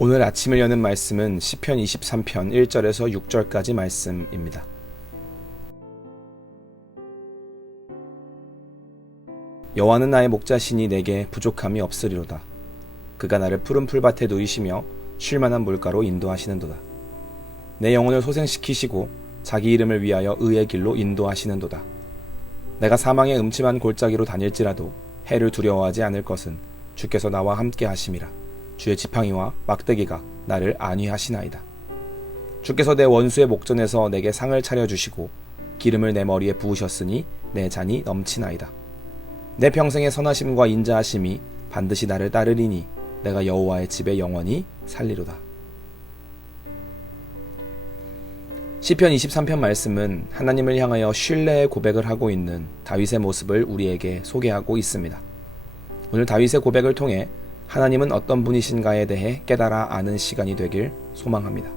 오늘 아침을 여는 말씀은 시편 23편 1절에서 6절까지 말씀입니다. 여호와는 나의 목자시니 내게 부족함이 없으리로다. 그가 나를 푸른 풀밭에 누이시며 쉴만한 물가로 인도하시는도다. 내 영혼을 소생시키시고 자기 이름을 위하여 의의 길로 인도하시는도다. 내가 사망의 음침한 골짜기로 다닐지라도 해를 두려워하지 않을 것은 주께서 나와 함께 하심이라. 주의 지팡이와 막대기가 나를 안위하시나이다. 주께서 내 원수의 목전에서 내게 상을 차려주시고 기름을 내 머리에 부으셨으니 내 잔이 넘치나이다. 내 평생의 선하심과 인자하심이 반드시 나를 따르리니 내가 여호와의 집에 영원히 살리로다. 시편 23편 말씀은 하나님을 향하여 신뢰의 고백을 하고 있는 다윗의 모습을 우리에게 소개하고 있습니다. 오늘 다윗의 고백을 통해 하나님은 어떤 분이신가에 대해 깨달아 아는 시간이 되길 소망합니다.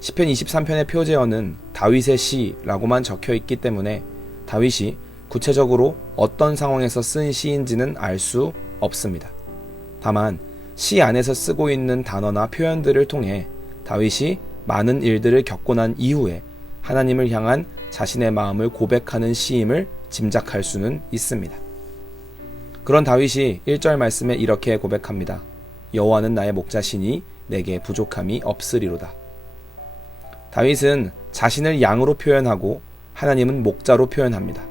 시편 23편의 표제어는 다윗의 시라고만 적혀 있기 때문에 다윗이 구체적으로 어떤 상황에서 쓴 시인지는 알 수 없습니다. 다만 시 안에서 쓰고 있는 단어나 표현들을 통해 다윗이 많은 일들을 겪고 난 이후에 하나님을 향한 자신의 마음을 고백하는 시임을 짐작할 수는 있습니다. 그런 다윗이 1절 말씀에 이렇게 고백합니다. 여호와는 나의 목자시니 내게 부족함이 없으리로다. 다윗은 자신을 양으로 표현하고 하나님은 목자로 표현합니다.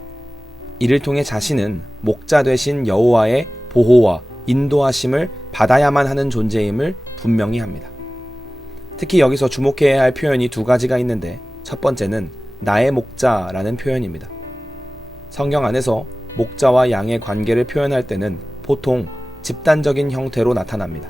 이를 통해 자신은 목자 되신 여호와의 보호와 인도하심을 받아야만 하는 존재임을 분명히 합니다. 특히 여기서 주목해야 할 표현이 두 가지가 있는데 첫 번째는 나의 목자라는 표현입니다. 성경 안에서 목자와 양의 관계를 표현할 때는 보통 집단적인 형태로 나타납니다.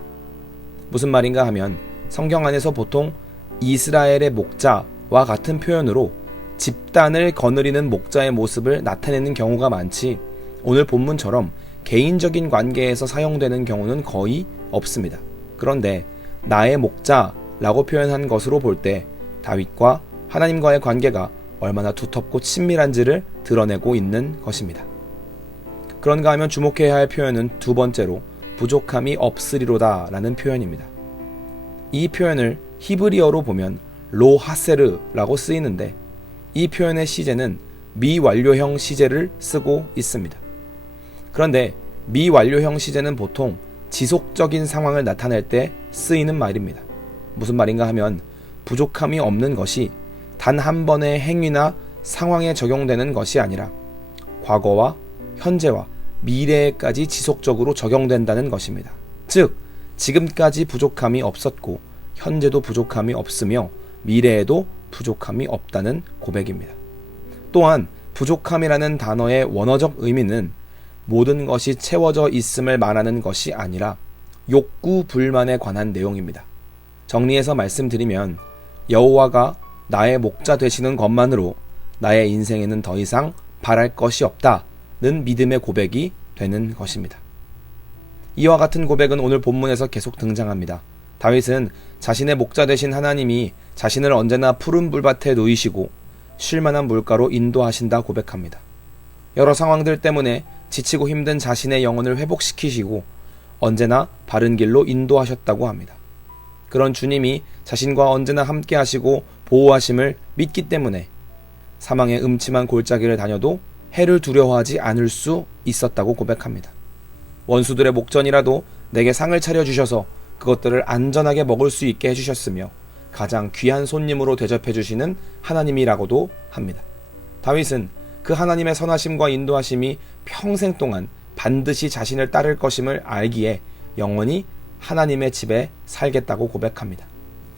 무슨 말인가 하면 성경 안에서 보통 이스라엘의 목자와 같은 표현으로 집단을 거느리는 목자의 모습을 나타내는 경우가 많지 오늘 본문처럼 개인적인 관계에서 사용되는 경우는 거의 없습니다. 그런데 나의 목자라고 표현한 것으로 볼 때 다윗과 하나님과의 관계가 얼마나 두텁고 친밀한지를 드러내고 있는 것입니다. 그런가 하면 주목해야 할 표현은 두 번째로 부족함이 없으리로다 라는 표현입니다. 이 표현을 히브리어로 보면 로하세르라고 쓰이는데 이 표현의 시제는 미완료형 시제를 쓰고 있습니다. 그런데 미완료형 시제는 보통 지속적인 상황을 나타낼 때 쓰이는 말입니다. 무슨 말인가 하면 부족함이 없는 것이 단 한 번의 행위나 상황에 적용되는 것이 아니라 과거와 현재와 미래에까지 지속적으로 적용된다는 것입니다. 즉, 지금까지 부족함이 없었고 현재도 부족함이 없으며 미래에도 부족함이 없다는 고백입니다. 또한 부족함이라는 단어의 원어적 의미는 모든 것이 채워져 있음을 말하는 것이 아니라 욕구 불만에 관한 내용입니다. 정리해서 말씀드리면 여호와가 나의 목자 되시는 것만으로 나의 인생에는 더 이상 바랄 것이 없다는 믿음의 고백이 되는 것입니다. 이와 같은 고백은 오늘 본문에서 계속 등장합니다. 다윗은 자신의 목자 되신 하나님이 자신을 언제나 푸른 물밭에 놓이시고 쉴만한 물가로 인도하신다 고백합니다. 여러 상황들 때문에 지치고 힘든 자신의 영혼을 회복시키시고 언제나 바른 길로 인도하셨다고 합니다. 그런 주님이 자신과 언제나 함께 하시고 보호하심을 믿기 때문에 사망의 음침한 골짜기를 다녀도 해를 두려워하지 않을 수 있었다고 고백합니다. 원수들의 목전이라도 내게 상을 차려주셔서 그것들을 안전하게 먹을 수 있게 해주셨으며 가장 귀한 손님으로 대접해주시는 하나님이라고도 합니다. 다윗은 그 하나님의 선하심과 인도하심이 평생 동안 반드시 자신을 따를 것임을 알기에 영원히 하나님의 집에 살겠다고 고백합니다.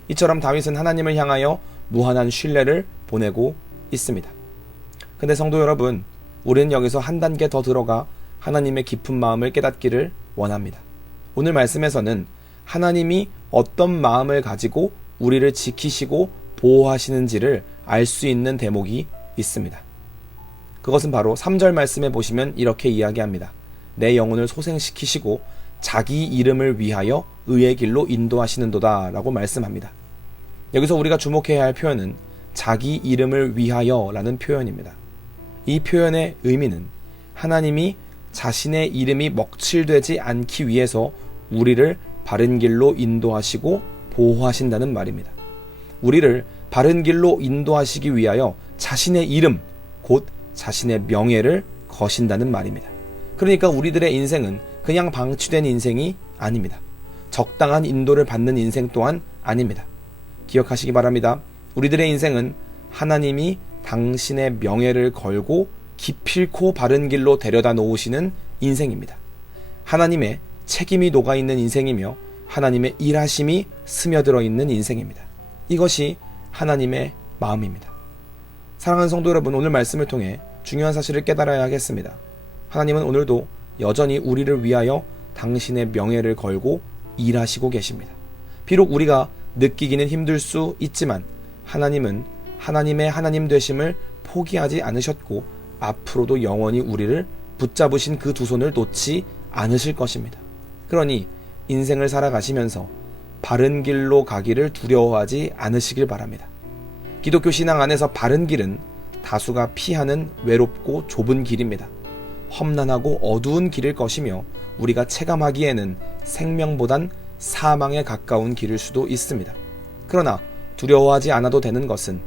이처럼 다윗은 하나님을 향하여 무한한 신뢰를 보내고 있습니다. 근데 성도 여러분, 우리는 여기서 한 단계 더 들어가 하나님의 깊은 마음을 깨닫기를 원합니다. 오늘 말씀에서는 하나님이 어떤 마음을 가지고 우리를 지키시고 보호하시는지를 알 수 있는 대목이 있습니다. 그것은 바로 3절 말씀에 보시면 이렇게 이야기합니다. 내 영혼을 소생시키시고 자기 이름을 위하여 의의 길로 인도하시는도다 라고 말씀합니다. 여기서 우리가 주목해야 할 표현은 자기 이름을 위하여 라는 표현입니다. 이 표현의 의미는 하나님이 자신의 이름이 먹칠되지 않기 위해서 우리를 바른 길로 인도하시고 보호하신다는 말입니다. 우리를 바른 길로 인도하시기 위하여 자신의 이름, 곧 자신의 명예를 거신다는 말입니다. 그러니까 우리들의 인생은 그냥 방치된 인생이 아닙니다. 적당한 인도를 받는 인생 또한 아닙니다. 기억하시기 바랍니다. 우리들의 인생은 하나님이 당신의 명예를 걸고 기필코 바른 길로 데려다 놓으시는 인생입니다. 하나님의 책임이 녹아있는 인생이며 하나님의 일하심이 스며들어 있는 인생입니다. 이것이 하나님의 마음입니다. 사랑하는 성도 여러분, 오늘 말씀을 통해 중요한 사실을 깨달아야 하겠습니다. 하나님은 오늘도 여전히 우리를 위하여 당신의 명예를 걸고 일하시고 계십니다. 비록 우리가 느끼기는 힘들 수 있지만 하나님은 하나님의 하나님 되심을 포기하지 않으셨고 앞으로도 영원히 우리를 붙잡으신 그 두 손을 놓지 않으실 것입니다. 그러니 인생을 살아가시면서 바른 길로 가기를 두려워하지 않으시길 바랍니다. 기독교 신앙 안에서 바른 길은 다수가 피하는 외롭고 좁은 길입니다. 험난하고 어두운 길일 것이며 우리가 체감하기에는 생명보단 사망에 가까운 길일 수도 있습니다. 그러나 두려워하지 않아도 되는 것은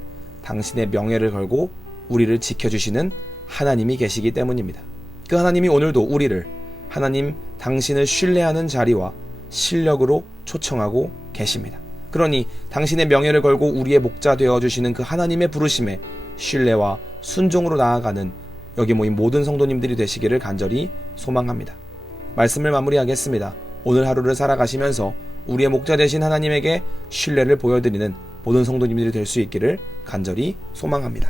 당신의 명예를 걸고 우리를 지켜주시는 하나님이 계시기 때문입니다. 그 하나님이 오늘도 우리를 하나님 당신을 신뢰하는 자리와 실력으로 초청하고 계십니다. 그러니 당신의 명예를 걸고 우리의 목자 되어주시는 그 하나님의 부르심에 신뢰와 순종으로 나아가는 여기 모인 모든 성도님들이 되시기를 간절히 소망합니다. 말씀을 마무리하겠습니다. 오늘 하루를 살아가시면서 우리의 목자 되신 하나님에게 신뢰를 보여드리는 모든 성도님들이 될 수 있기를 간절히 소망합니다.